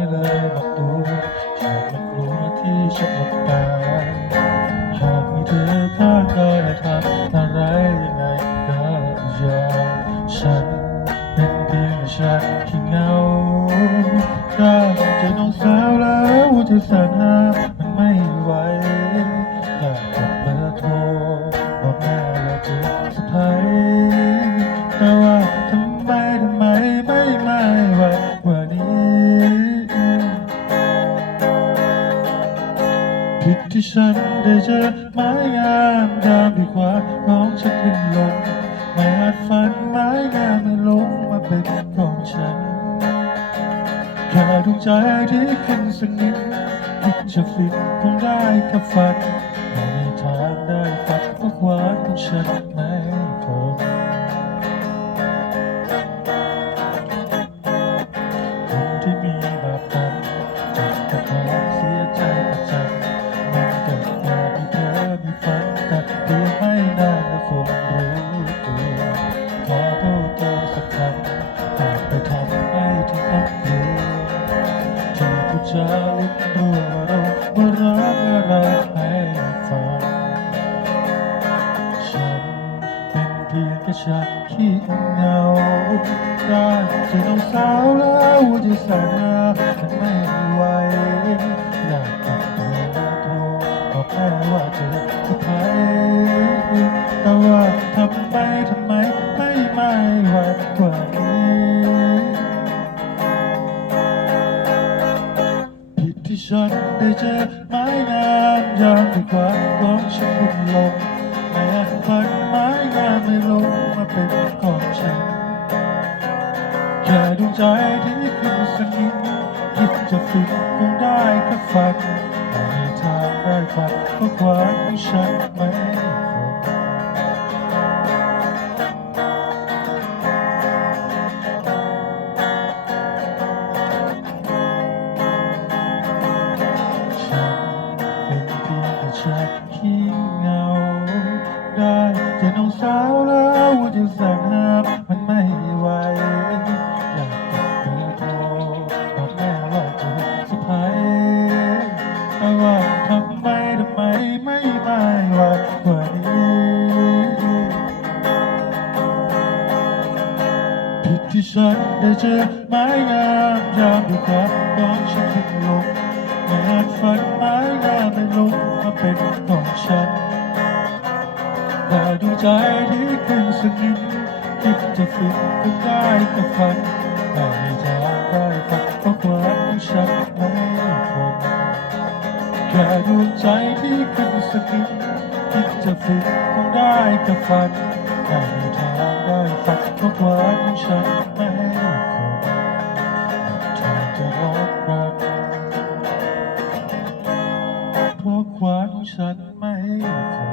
ได้เลยบอกตัวหากไม่กลัวที่ฉันหมดตาหากมีเธอข้างกายทำอะไรยังไงก็ยากฉันเป็นเพียงฉันที่เงาถ้าจะน้องสาวแล้วจะสั่นหา ผิดที่ฉันได้เจอไม้งามยามดีกว่าของฉันขึ้นลงไม่อาจฝันไม้งามไม่ลงมาเป็นของฉันแค่ดวงใจที่ขึ้นสนิทคิดจะฟิตคงได้กับฝันไม่ทางได้ฝันเพราะความของฉัน ที่ผู้จาลิ้นรัวเราว่ารักอะไรให้ฟังฉันเป็นเพียงแค่ชายขี้เหงาได้จอน้องสาวแล้วจะสั่งหามันไม่ไหวอยากกลับมาโทรบอกแม่ว่าจะสะพายแต่ว่าทำไมทำไม ฉันได้เจอไม้งามยามที่คว่าของฉันคุณลงแม้ฝันไม้งามไม่ลงมาเป็นของฉันแค่ดวงใจที่ขึ้นสนิดคิดจะฝึกคงได้แค่ฝันไม่ทางได้ฝันเพราะความของฉันไม่ พียงแค่ชายขี้เหงา ได้เจอน้องสาวแล้วจะสั่งห้ามมันไม่ไหวอยากกลับเบอโทรบอกแม่ว่าจะสะพายแต่ว่าทำไมทำไมไม่ไม่ไหวกว่านี้ผิดที่ฉันได้เจอไม้งามยามดีกว่าของฉันทิ้งลงไม่อาจฝันไม้งามไม่ลงม เป็นของฉันแต่ดวงใจที่ขึ้นสักนิดคิดจะฟิตก็ได้แต่ฝันไม่มีทาได้ฝันเพราะความของฉันไม่คงแค่ดวงใจที่ขึ้นสักนิดคิดจะฟิตคงได้แต่ฝันไม่มีทาได้ฝันเพราะความของฉัน ฉันไม่คง